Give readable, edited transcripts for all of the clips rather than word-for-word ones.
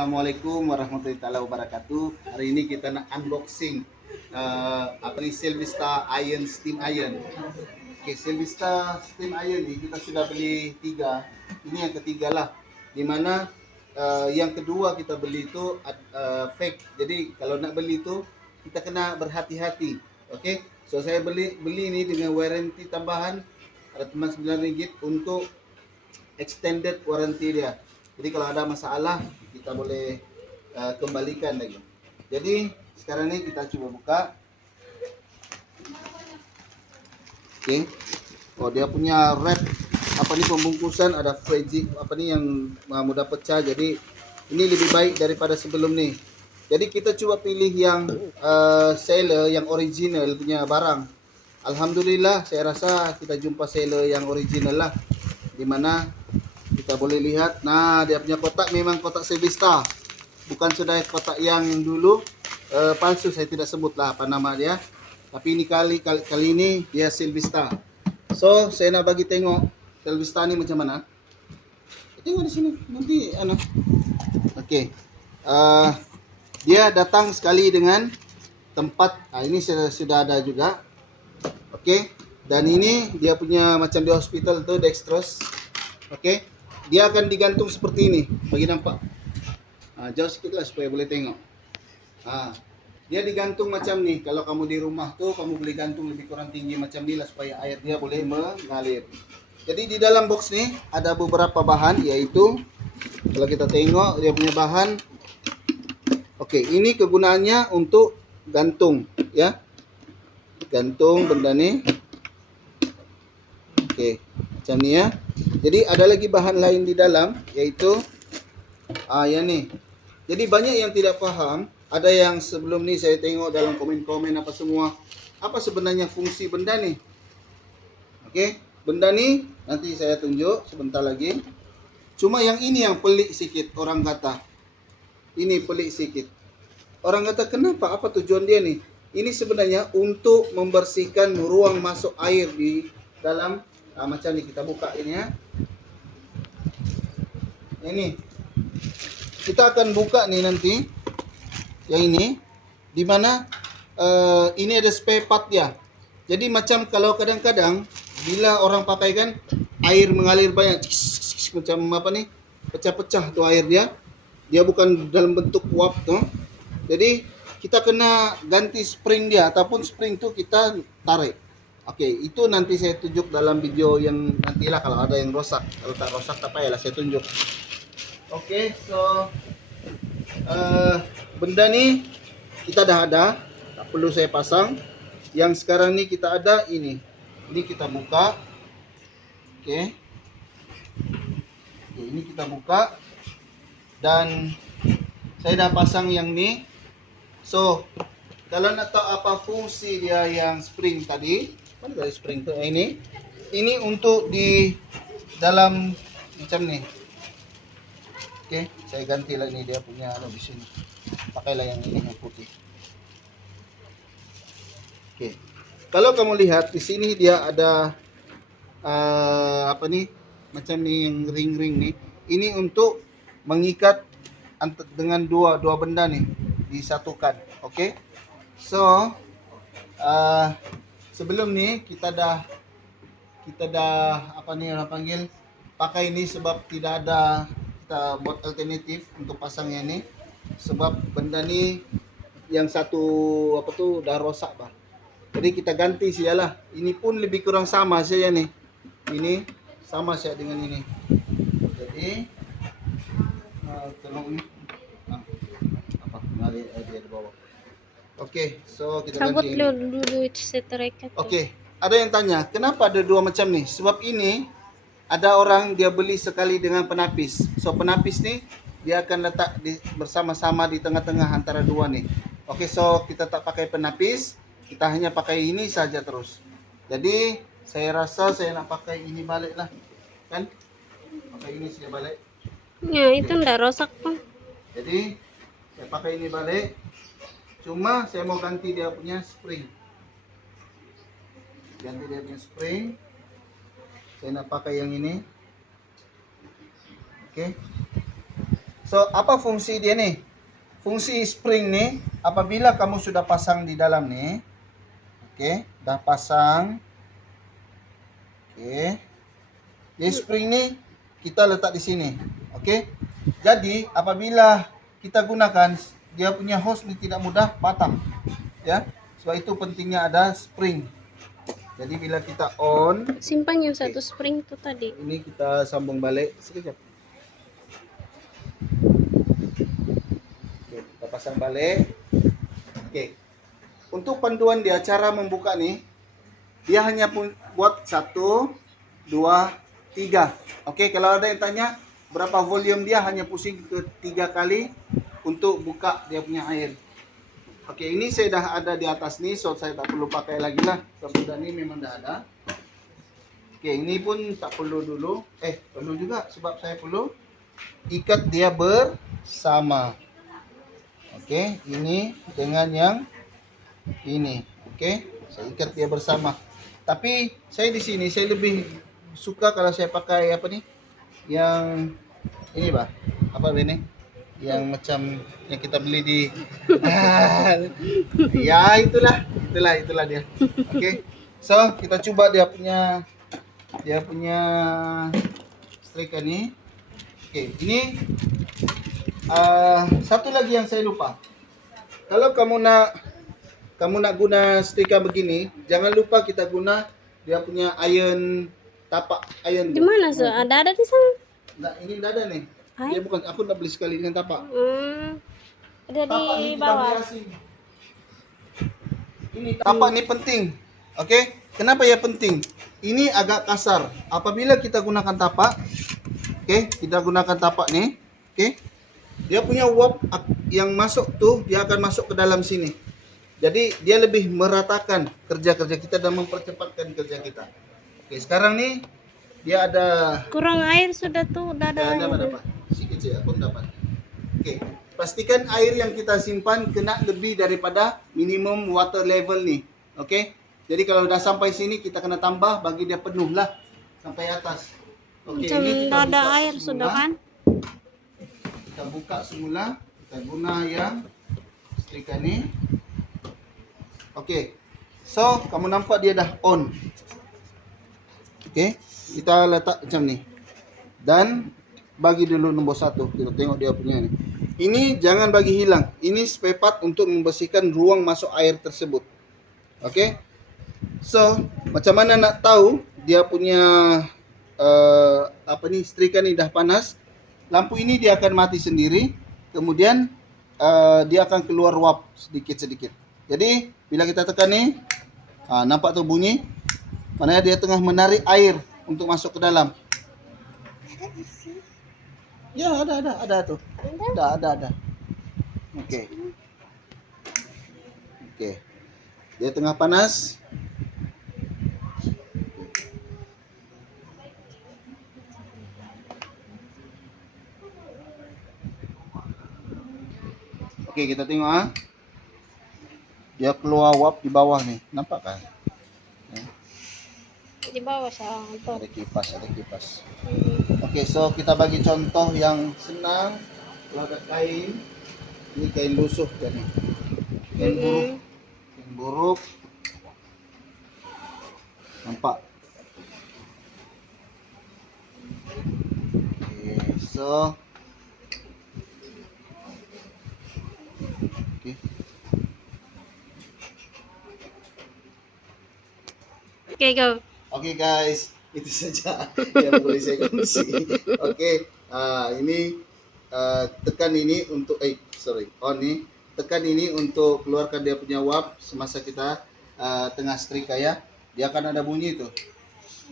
Assalamualaikum warahmatullahi wabarakatuh. Hari ini kita nak unboxing Silvista Iron Steam Iron. Oke, Silvista Steam Iron ini kita sudah beli 3. Ini yang ketiga lah. Dimana yang kedua kita beli itu fake. Jadi kalau nak beli itu kita kena berhati-hati. Oke, so saya beli ini dengan warranty tambahan ada cuma RM9 untuk extended warranty dia. Jadi kalau ada masalah kita boleh kembalikan lagi. Jadi sekarang ini kita coba buka. Oke. Oh, dia punya wrap apa nih pembungkusan ada fragile apa nih yang mudah pecah. Jadi ini lebih baik daripada sebelum nih. Jadi kita coba pilih yang seller yang original punya barang. Alhamdulillah saya rasa kita jumpa seller yang original lah. Dimana kita boleh lihat, nah dia punya kotak memang kotak Silvista, bukan sudah kotak yang dulu palsu, saya tidak sebut lah apa nama dia, tapi ini kali ini dia Silvista. So saya nak bagi tengok Silvista ini macam mana. Tengok di sini nanti Oke. Dia datang sekali dengan tempat, ini sudah ada juga. Oke. Dan ini dia punya macam di hospital tuh dextrose. Oke. Dia akan digantung seperti ini, bagi nampak. Jauh sedikit lah supaya boleh tengok. Dia digantung macam ni. Kalau kamu di rumah tuh, kamu boleh gantung lebih kurang tinggi macam ni lah supaya air dia boleh mengalir. Jadi di dalam box ni ada beberapa bahan, yaitu kalau kita tengok dia punya bahan. Oke, ini kegunaannya untuk gantung, ya. Gantung benda ni. Oke, macam ni ya. Jadi ada lagi bahan lain di dalam, yaitu yang ni. Jadi banyak yang tidak paham. Ada yang sebelum ni saya tengok dalam komen-komen apa semua, apa sebenarnya fungsi benda ni. Oke, benda ni nanti saya tunjuk sebentar lagi. Cuma yang ini yang pelik sikit, orang kata. Ini pelik sikit. Orang kata kenapa? Apa tujuan dia ni? Ini sebenarnya untuk membersihkan ruang masuk air di dalam. Macam ni kita buka ini ya. Ini kita akan buka nih nanti yang ini, dimana ini ada spare part ya. Jadi macam kalau kadang-kadang bila orang pakai kan air mengalir banyak macam apa nih, pecah-pecah tuh air dia bukan dalam bentuk uap tuh. Jadi kita kena ganti spring dia, ataupun spring tuh kita tarik. Oke, itu nanti saya tunjuk dalam video yang nantilah kalau ada yang rosak. Kalau tak rosak tak payahlah saya tunjuk. Oke, so benda ni kita dah ada, tak perlu saya pasang. Yang sekarang ni kita ada ini kita buka. Oke, ini kita buka dan saya dah pasang yang ni. So kalau nak tahu apa fungsi dia yang spring tadi, mana tadi spring tu? Ini untuk di dalam macam ni. Oke, saya gantilah ini dia punya di sini. Pakailah yang ini yang putih. Oke. Kalau kamu lihat di sini dia ada apa nih? Macam ni yang ring-ring nih. Ini untuk mengikat dengan dua benda nih disatukan. Oke. So sebelum ni kita dah apa nih orang panggil pakai ini sebab tidak ada kita buat alternatif untuk pasangnya ini, sebab benda ni yang satu apa tuh dah rosak bah. Jadi kita ganti sialah. Ini pun lebih kurang sama saja nih. Ini sama saja dengan ini. Jadi tolong ini apa mengalir dia di bawah. Oke, so kita Cabut ganti ini. dulu itu setrika. Oke, ada yang tanya, kenapa ada dua macam ni? Sebab ini ada orang dia beli sekali dengan penapis. So penapis ni dia akan letak bersama-sama di tengah-tengah antara dua ni. Oke, so kita tak pakai penapis, kita hanya pakai ini saja terus. Jadi saya rasa saya nak pakai ini balik lah, kan? Pakai ini saja balik. Ya, itu ndak rosak tuh. Jadi saya pakai ini balik. Cuma saya mau ganti dia punya spring. Ganti dia punya spring. Saya nak pakai yang ini. Oke. So, apa fungsi dia nih? Fungsi spring nih, apabila kamu sudah pasang di dalam nih, oke, dah pasang, oke. Jadi spring nih kita letak di sini, oke. Jadi apabila kita gunakan, dia punya hose ini tidak mudah patah, ya. Sebab itu pentingnya ada spring. Jadi bila kita on, Simpan yang satu spring tuh tadi. ini kita sambung balik sekejap. Oke, kita pasang balik. Oke. Untuk panduan dia cara membuka nih, dia hanya buat 1, 2, 3. Oke, kalau ada yang tanya berapa volume dia, hanya pusing ke 3 kali untuk buka dia punya air. Oke, ini saya dah ada di atas nih, so saya tak perlu pakai lagi lah. Sudah ini memang dah ada. Oke, ini pun tak perlu dulu. Perlu juga sebab saya perlu ikat dia bersama. Oke, ini dengan yang ini. Oke, saya ikat dia bersama. Tapi saya di sini saya lebih suka kalau saya pakai apa nih? Yang ini bah, apa ini? Yang macam yang kita beli di ya itulah dia. Oke. So, kita coba dia punya striker nih. Oke, ini satu lagi yang saya lupa. Kalau kamu nak guna striker begini, jangan lupa kita guna dia punya iron, tapak iron. Di mana sih? Ada di sana. Nah, ini dah ada nih. Hai. Dia bukan, aku nak beli sekali dengan tapak. Ada Tapak di ni kita bawah. beli asing. Ini tapak ni penting. Oke? Kenapa ya penting? Ini agak kasar. Apabila kita gunakan tapak, oke, kita gunakan tapak nih, oke. Dia punya uap yang masuk tuh, dia akan masuk ke dalam sini. Jadi dia lebih meratakan kerja-kerja kita dan mempercepatkan kerja kita. Oke, sekarang nih dia ada Kurang air sudah tuh, udah ada air. dapat. Sikit saja, aku dapat. Oke, pastikan air yang kita simpan kena lebih daripada minimum water level nih. Oke, jadi kalau udah sampai sini kita kena tambah bagi dia penuh lah sampai atas. Oke, Macam ini kita udah ada buka air semula. sudah kan? Kita buka semula, kita guna yang setrika ini. Oke, so kamu nampak dia dah on. Oke, kita letak macam ni. Dan bagi dulu nombor 1. Kita tengok dia punya ni. Ini jangan bagi hilang. Ini spare part untuk membersihkan ruang masuk air tersebut. Oke. So, macam mana nak tahu dia punya setrika ni dah panas? Lampu ini dia akan mati sendiri. Kemudian dia akan keluar uap sedikit-sedikit. Jadi, bila kita tekan ni, nampak tu bunyi? Maknanya dia tengah menarik air untuk masuk ke dalam. Ya, ada tuh. Ada. Oke. Dia tengah panas. Oke, kita tengok dia keluar uap di bawah nih. Nampak kan? Di bawah siya. Ada kipas. Oke, so kita bagi contoh yang senang. Kalau ada kain, ini kain lusuh kan nih. Kain buruk. Nampak? Oke, so Okay, go. Oke guys, itu saja yang boleh saya kongsi. Oke, ini tekan ini untuk on nih. Tekan ini untuk keluarkan dia punya uap semasa kita tengah setrika ya. Dia akan ada bunyi tuh.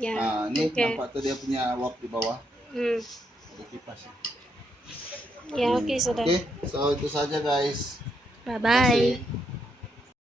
Ya. Ini nampak tuh dia punya uap di bawah. Ada kipas. Ya, oke sudah. Oke, so itu saja guys. Bye bye.